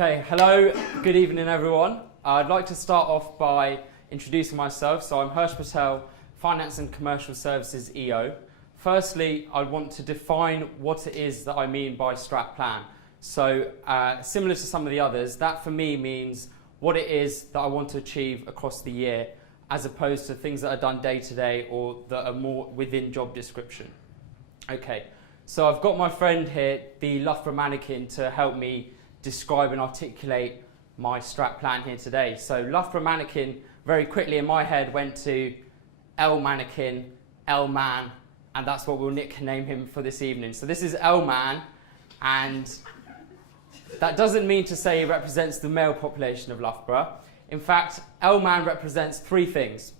Okay, hello, good evening everyone. I'd like to start off by introducing myself. So I'm Harsh Patel, Finance and Commercial Services EO. Firstly, I want to define what it is that I mean by strat plan. So similar to some of the others, that for me means what it is that I want to achieve across the year, as opposed to things that are done day to day or that are more within job description. Okay, so I've got my friend here, the Loughborough mannequin, to help me describe and articulate my strat plan here today. So Loughborough mannequin, very quickly in my head, went to L mannequin, L man, and that's what we'll nickname him for this evening. So this is L man, and that doesn't mean to say he represents the male population of Loughborough. In fact, L man represents three things.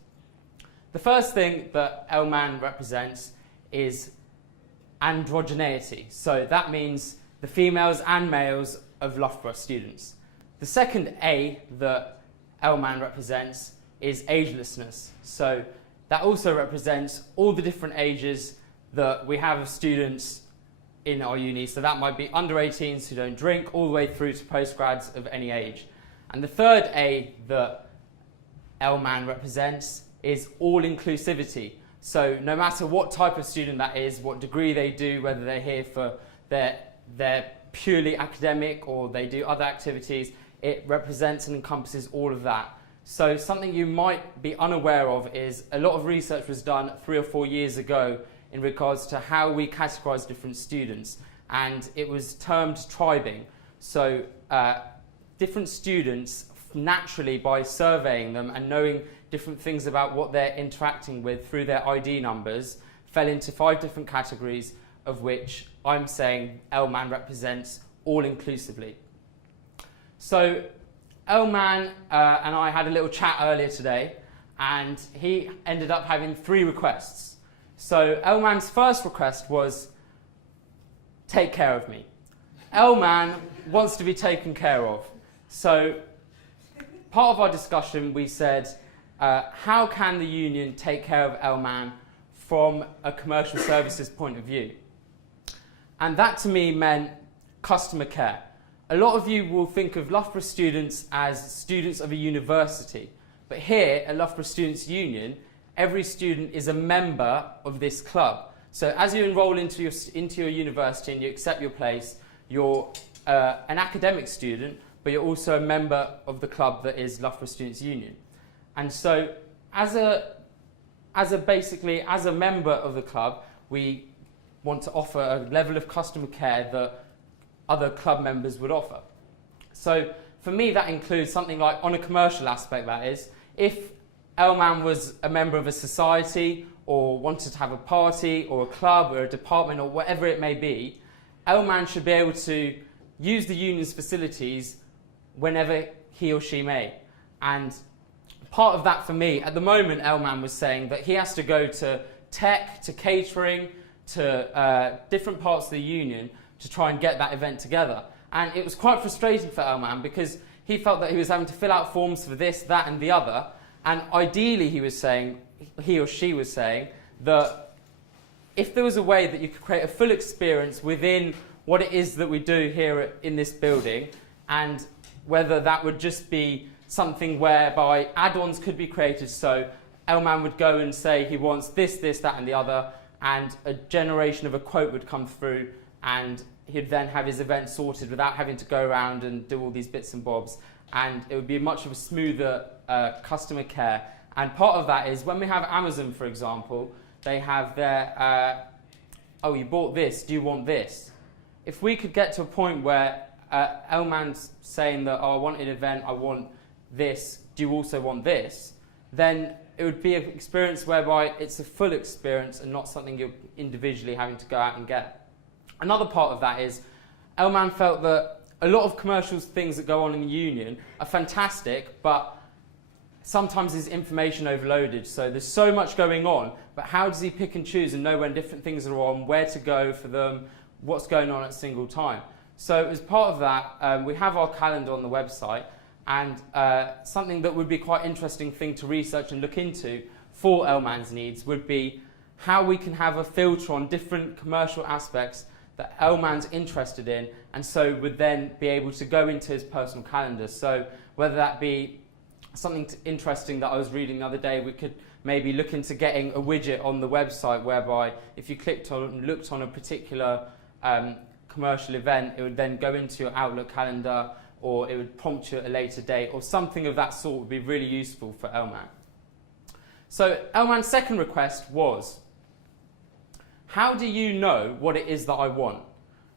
The first thing that L man represents is androgeneity. So that means the females and males of Loughborough students. The second A that L-Man represents is agelessness. So that also represents all the different ages that we have of students in our uni. So that might be under 18s who don't drink, all the way through to postgrads of any age. And the third A that L-Man represents is all-inclusivity. So no matter what type of student that is, what degree they do, whether they're here for their purely academic or they do other activities, it represents and encompasses all of that. So something you might be unaware of is a lot of research was done 3 or 4 years ago in regards to how we categorize different students, and it was termed tribing. So different students, naturally, by surveying them and knowing different things about what they're interacting with through their ID numbers, fell into 5 different categories, of which I'm saying L-Man represents all inclusively. So L-Man and I had a little chat earlier today, and he ended up having 3 requests. So L-Man's first request was, take care of me. L-Man wants to be taken care of. So part of our discussion, we said, how can the union take care of L-Man from a commercial services point of view? And that to me meant customer care. A lot of you will think of Loughborough students as students of a university, but here at Loughborough Students' Union, every student is a member of this club. So as you enrol into your university and you accept your place, you're an academic student, but you're also a member of the club that is Loughborough Students' Union. And so as a member of the club, we want to offer a level of customer care that other club members would offer. So for me, that includes something like, on a commercial aspect that is, if L-Man was a member of a society or wanted to have a party or a club or a department or whatever it may be, L-Man should be able to use the union's facilities whenever he or she may. And part of that for me, at the moment, L-Man was saying that he has to go to tech, to catering, to different parts of the union to try and get that event together. And it was quite frustrating for L-Man because he felt that he was having to fill out forms for this, that and the other. And ideally he or she was saying that if there was a way that you could create a full experience within what it is that we do here in this building, and whether that would just be something whereby add-ons could be created, so L-Man would go and say he wants this, that and the other, and a generation of a quote would come through, and he'd then have his event sorted without having to go around and do all these bits and bobs, and it would be much of a smoother customer care. And part of that is when we have Amazon, for example, they have their, oh, you bought this, do you want this? If we could get to a point where L-Man's saying that, oh, I want an event, I want this, do you also want this? Then it would be an experience whereby it's a full experience and not something you're individually having to go out and get. Another part of that is L-Man felt that a lot of commercial things that go on in the union are fantastic, but sometimes there's information overloaded. So there's so much going on, but how does he pick and choose and know when different things are on, where to go for them, what's going on at a single time? So as part of that, we have our calendar on the website, and something that would be quite interesting thing to research and look into for L-Man's needs would be how we can have a filter on different commercial aspects that Elman's interested in, and so would then be able to go into his personal calendar. So whether that be something interesting that I was reading the other day, we could maybe look into getting a widget on the website whereby if you looked on a particular commercial event, it would then go into your Outlook calendar, or it would prompt you at a later date, or something of that sort would be really useful for Elman. So Elman's second request was, how do you know what it is that I want?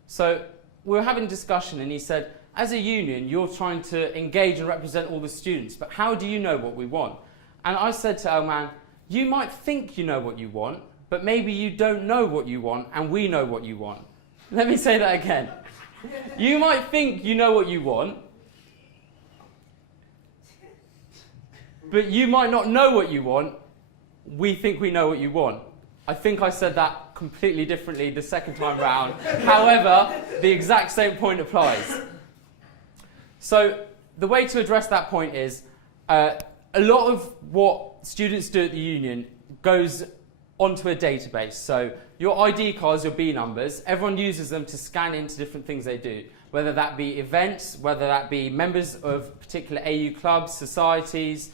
So we were having a discussion, and he said, as a union, you're trying to engage and represent all the students, but how do you know what we want? And I said to Elman, you might think you know what you want, but maybe you don't know what you want, and we know what you want. Let me say that again. You might think you know what you want, but you might not know what you want. We think we know what you want. I think I said that completely differently the second time round. However, the exact same point applies. So the way to address that point is, a lot of what students do at the union goes onto a database. So your ID cards, your B numbers, everyone uses them to scan into different things they do, whether that be events, whether that be members of particular AU clubs, societies,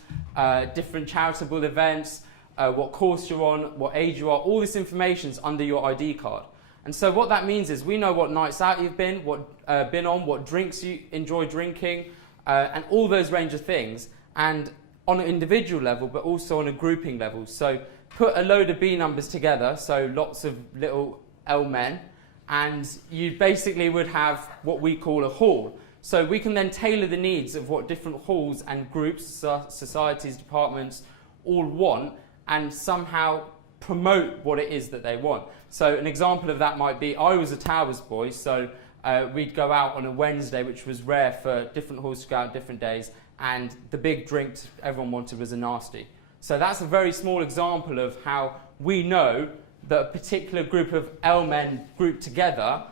different charitable events, what course you're on, what age you are. All this information is under your ID card. And so what that means is we know what nights out you've been on, what drinks you enjoy drinking, and all those range of things, and on an individual level, but also on a grouping level. So put a load of B numbers together, so lots of little L men, and you basically would have what we call a hall. So we can then tailor the needs of what different halls and groups, societies, departments all want, and somehow promote what it is that they want. So an example of that might be, I was a Towers boy, so we'd go out on a Wednesday, which was rare for different halls to go out different days, and the big drink everyone wanted was a nasty. So that's a very small example of how we know that a particular group of L men grouped together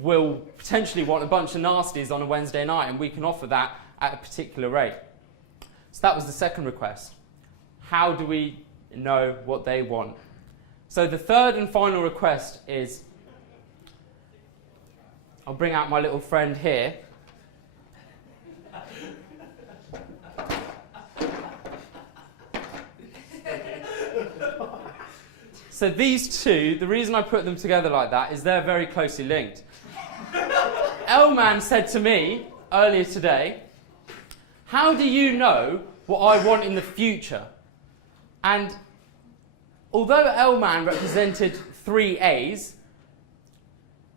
will potentially want a bunch of nasties on a Wednesday night, and we can offer that at a particular rate. So that was the second request. How do we know what they want? So the third and final request is, I'll bring out my little friend here. So these two, the reason I put them together like that is they're very closely linked. Elman said to me earlier today, how do you know what I want in the future? And although Elman represented 3 A's,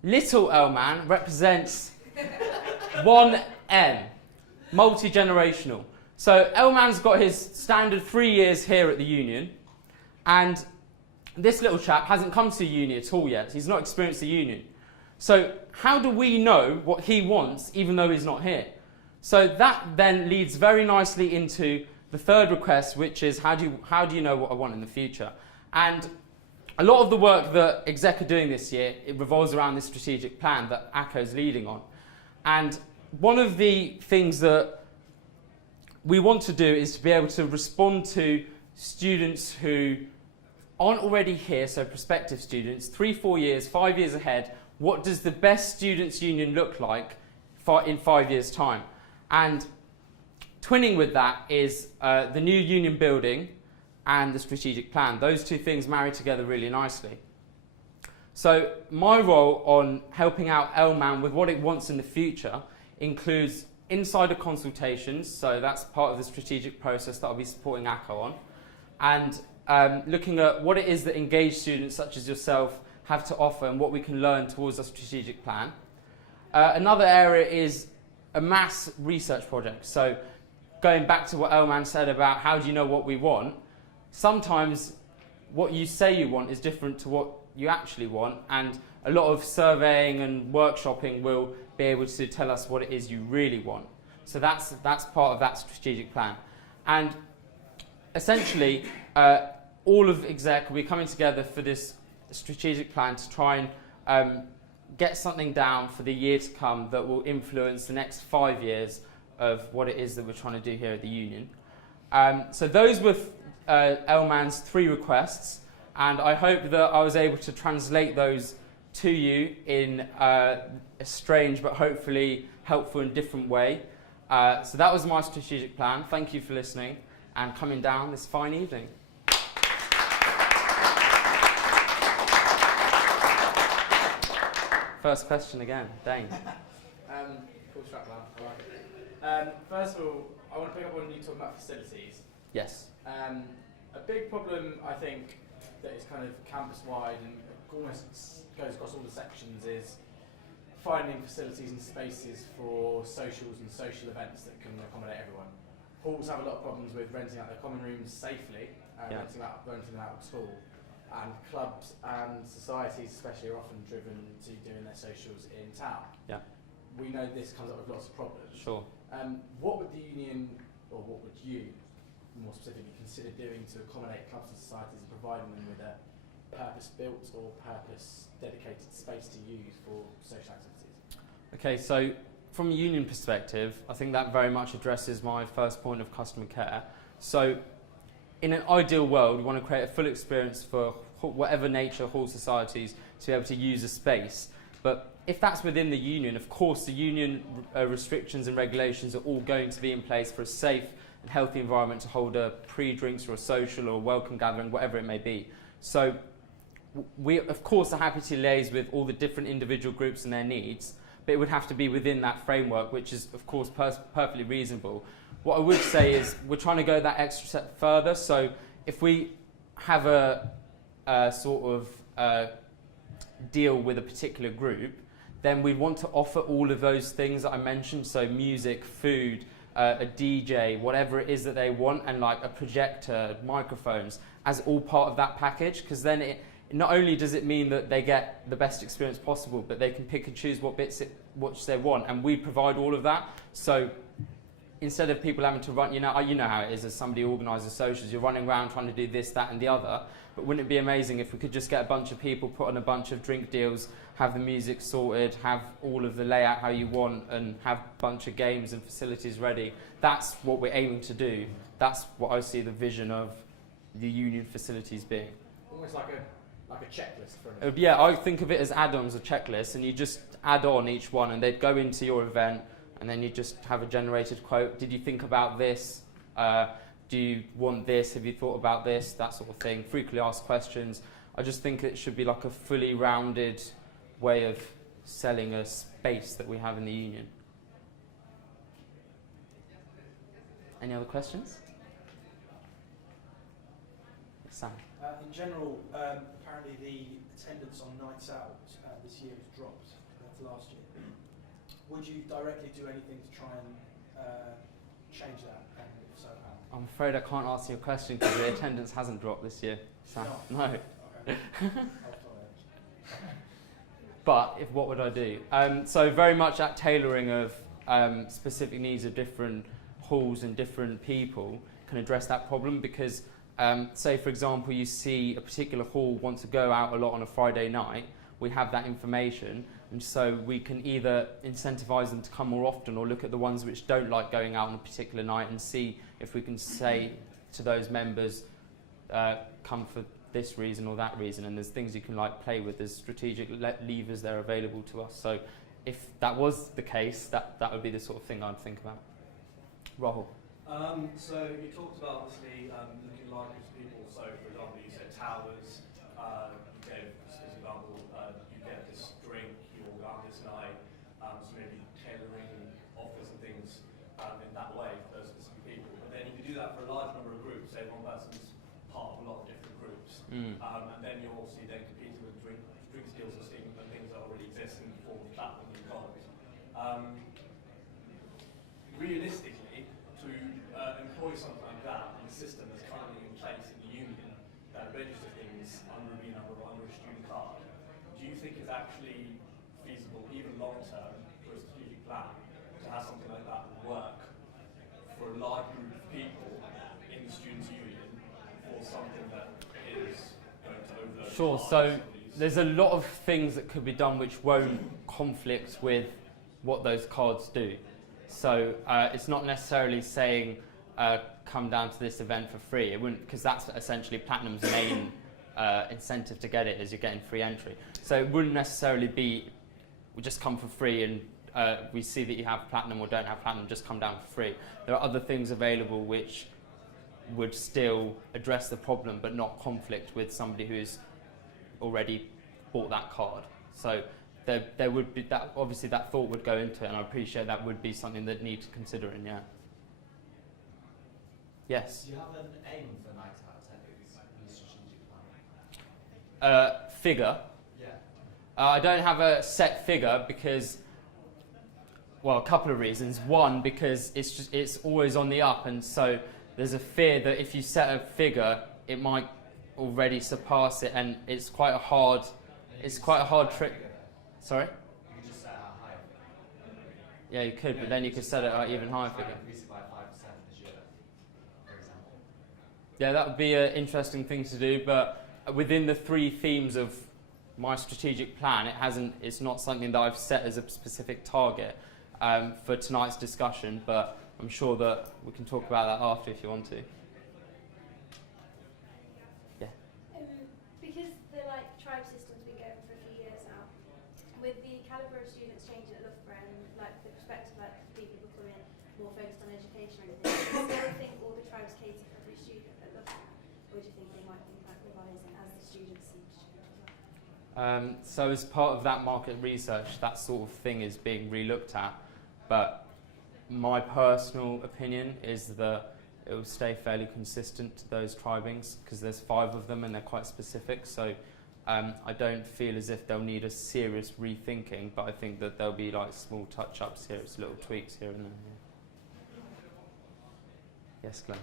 little Elman represents 1 M, multi-generational. So Elman's got his standard 3 years here at the union, and this little chap hasn't come to uni at all yet. He's not experienced the union. So how do we know what he wants even though he's not here? So that then leads very nicely into the third request, which is how do you know what I want in the future? And a lot of the work that exec are doing this year, it revolves around this strategic plan that ACCO's leading on. And one of the things that we want to do is to be able to respond to students who aren't already here, so prospective students, 3, 4 years, 5 years ahead. What does the best students' union look like in 5 years' time? And twinning with that is the new union building and the strategic plan. Those two things marry together really nicely. So my role on helping out Elman with what it wants in the future includes insider consultations, so that's part of the strategic process that I'll be supporting ACCO on, and looking at what it is that engaged students such as yourself have to offer and what we can learn towards a strategic plan. Another area is a mass research project. So going back to what Elman said about how do you know what we want, sometimes what you say you want is different to what you actually want, and a lot of surveying and workshopping will be able to tell us what it is you really want. So that's part of that strategic plan. And essentially, all of exec will be coming together for this strategic plan to try and get something down for the year to come that will influence the next 5 years of what it is that we're trying to do here at the union. So those were Elman's 3 requests, and I hope that I was able to translate those to you in a strange but hopefully helpful and different way. So that was my strategic plan. Thank you for listening and coming down this fine evening. First question again, Dane. Cool strap line, I like it. First of all, I want to pick up on you talking about facilities. Yes. A big problem, I think, that is kind of campus-wide and almost goes across all the sections is finding facilities and spaces for socials and social events that can accommodate everyone. Halls have a lot of problems with renting out their common rooms safely, renting them out of school. And clubs and societies especially are often driven to doing their socials in town. Yeah. We know this comes up with lots of problems. Sure. What would the union, or what would you more specifically consider doing to accommodate clubs and societies and providing them with a purpose-built or purpose-dedicated space to use for social activities? Okay, so from a union perspective, I think that very much addresses my first point of customer care. So in an ideal world, we want to create a full experience for whatever nature hall societies to be able to use a space. But if that's within the union, of course the union restrictions and regulations are all going to be in place for a safe and healthy environment to hold a pre-drinks or a social or a welcome gathering, whatever it may be. So we, of course, are happy to liaise with all the different individual groups and their needs, but it would have to be within that framework, which is, of course, perfectly reasonable. What I would say is we're trying to go that extra step further. So if we have a sort of deal with a particular group, then we want to offer all of those things that I mentioned, so music, food, a DJ, whatever it is that they want, and like a projector, microphones, as all part of that package, because then it not only does it mean that they get the best experience possible, but they can pick and choose what bits which they want, and we provide all of that. So instead of people having to run, you know how it is as somebody organises socials, you're running around trying to do this, that and the other, but wouldn't it be amazing if we could just get a bunch of people, put on a bunch of drink deals, have the music sorted, have all of the layout how you want, and have a bunch of games and facilities ready. That's what we're aiming to do. That's what I see the vision of the union facilities being. Almost like a checklist for an yeah, I think of it as add-ons, a checklist, and you just add on each one, and they'd go into your event, and then you just have a generated quote. Did you think about this? Do you want this? Have you thought about this? That sort of thing. Frequently asked questions. I just think it should be like a fully rounded way of selling a space that we have in the union. Any other questions? Sam? In general, apparently the attendance on nights out this year has dropped compared to last year. Would you directly do anything to try and change that, and if so, how? I'm afraid I can't answer your question because the attendance hasn't dropped this year. Sam? No. Okay. But what would I do? So very much that tailoring of specific needs of different halls and different people can address that problem, because say for example you see a particular hall wants to go out a lot on a Friday night, we have that information, and so we can either incentivise them to come more often or look at the ones which don't like going out on a particular night and see if we can say to those members, come for this reason or that reason, and there's things you can like play with, there's strategic levers there available to us. So if that was the case, that would be the sort of thing I'd think about. Rahul? So you talked about obviously looking like as people, so for example you said towers, you gave as an example, you get this drink, you all go out this night, so maybe tailoring offers and things in that way for those specific people. But then you can do that for a large number of groups, say one person's part of a lot of different groups, and then you're obviously then competing with drinks deals and things that already exist in the form of platform and college. Realistically, to employ something like that in the system that's currently in place in the union that register things under a B number or under a student card, do you think it's actually feasible, even long term, for a strategic plan to have something like that work for a large group of people in the students' union for something that is going to overload? Sure, so there's a lot of things that could be done which won't conflict with what those cards do. So it's not necessarily saying come down to this event for free. It wouldn't, because that's essentially Platinum's main incentive to get it is you're getting free entry. So it wouldn't necessarily be we just come for free and we see that you have platinum or don't have platinum, just come down for free. There are other things available which would still address the problem but not conflict with somebody who's already bought that card. So there would be that, obviously that thought would go into it, and I appreciate that would be something that needs considering, yeah. Yes? Do you have an aim for night out attendance in the strategic plan? Figure. Yeah. I don't have a set figure because, well, a couple of reasons. One, because it's always on the up, and so there's a fear that if you set a figure, it might already surpass it, and it's quite a hard trick. Sorry? You can just set a higher figure. Yeah, you could, but then you could set it at even higher figure. Increase it by 5% this year, for example. Yeah, that would be an interesting thing to do, but within the 3 themes of my strategic plan, it's not something that I've set as a specific target for tonight's discussion, but I'm sure that we can talk about that after if you want to. Yeah. Because the tribe system's been going for a few years now, with the calibre of students changing at Loughborough and the perspective people becoming more focused on education and everything, do you still think all the tribes cater for every student at Loughborough, or do you think they might think about revising as the students seem to change as well? So as part of that market research, that sort of thing is being re-looked at, but my personal opinion is that it will stay fairly consistent to those tribings because there's 5 of them and they're quite specific. So I don't feel as if they'll need a serious rethinking, but I think that there'll be small touch-ups here, it's little tweaks here and there. Yeah. Yes, Glenn.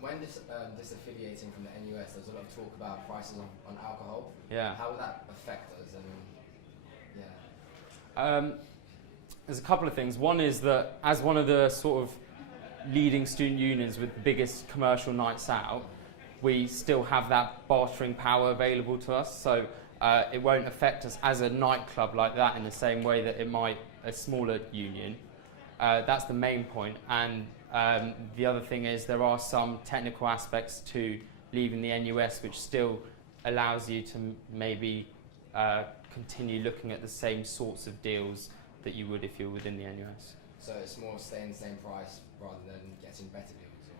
When disaffiliating from the NUS, there's a lot of talk about prices on alcohol. Yeah. How would that affect us? There's a couple of things. One is that as one of the sort of leading student unions with the biggest commercial nights out, we still have that bartering power available to us. So it won't affect us as a nightclub like that in the same way that it might a smaller union. That's the main point. And the other thing is there are some technical aspects to leaving the NUS which still allows you to maybe continue looking at the same sorts of deals that you would if you were within the NUS. So it's more staying the same price rather than getting better deals?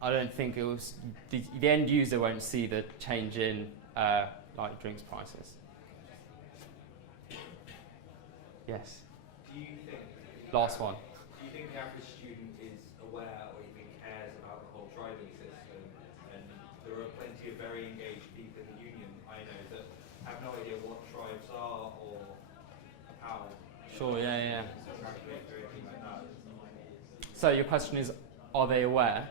Or? I don't think it was the end user won't see the change in drinks prices. Yes. Do you think? Last one. Do you think the average student is aware or even cares about the whole driving system? And there are plenty of very engaged people in the union I know that have no idea what tribes are or how. Sure. Yeah. Anything like that. So your question is, are they aware?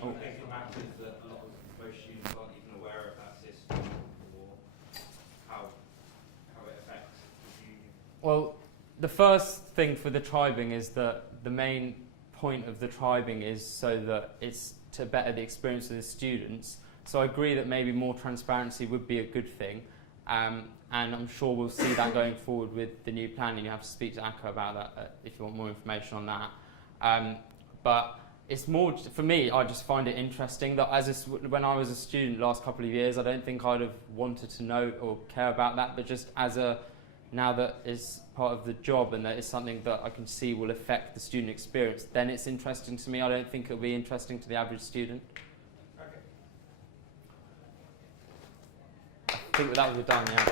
Do you think it matters that most students aren't even aware of that system or how it affects the union? Well, the first thing for the tribing is that the main point of the tribing is so that it's to better the experience of the students. So I agree that maybe more transparency would be a good thing. And I'm sure we'll see that going forward with the new plan, and you have to speak to ACCA about that if you want more information on that. But it's more, for me, I just find it interesting that when I was a student last couple of years, I don't think I'd have wanted to know or care about that, but just now that it's part of the job and that it's something that I can see will affect the student experience, then it's interesting to me. I don't think it'll be interesting to the average student. Okay. I think that was done, yeah.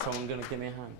Someone going to give me a hand?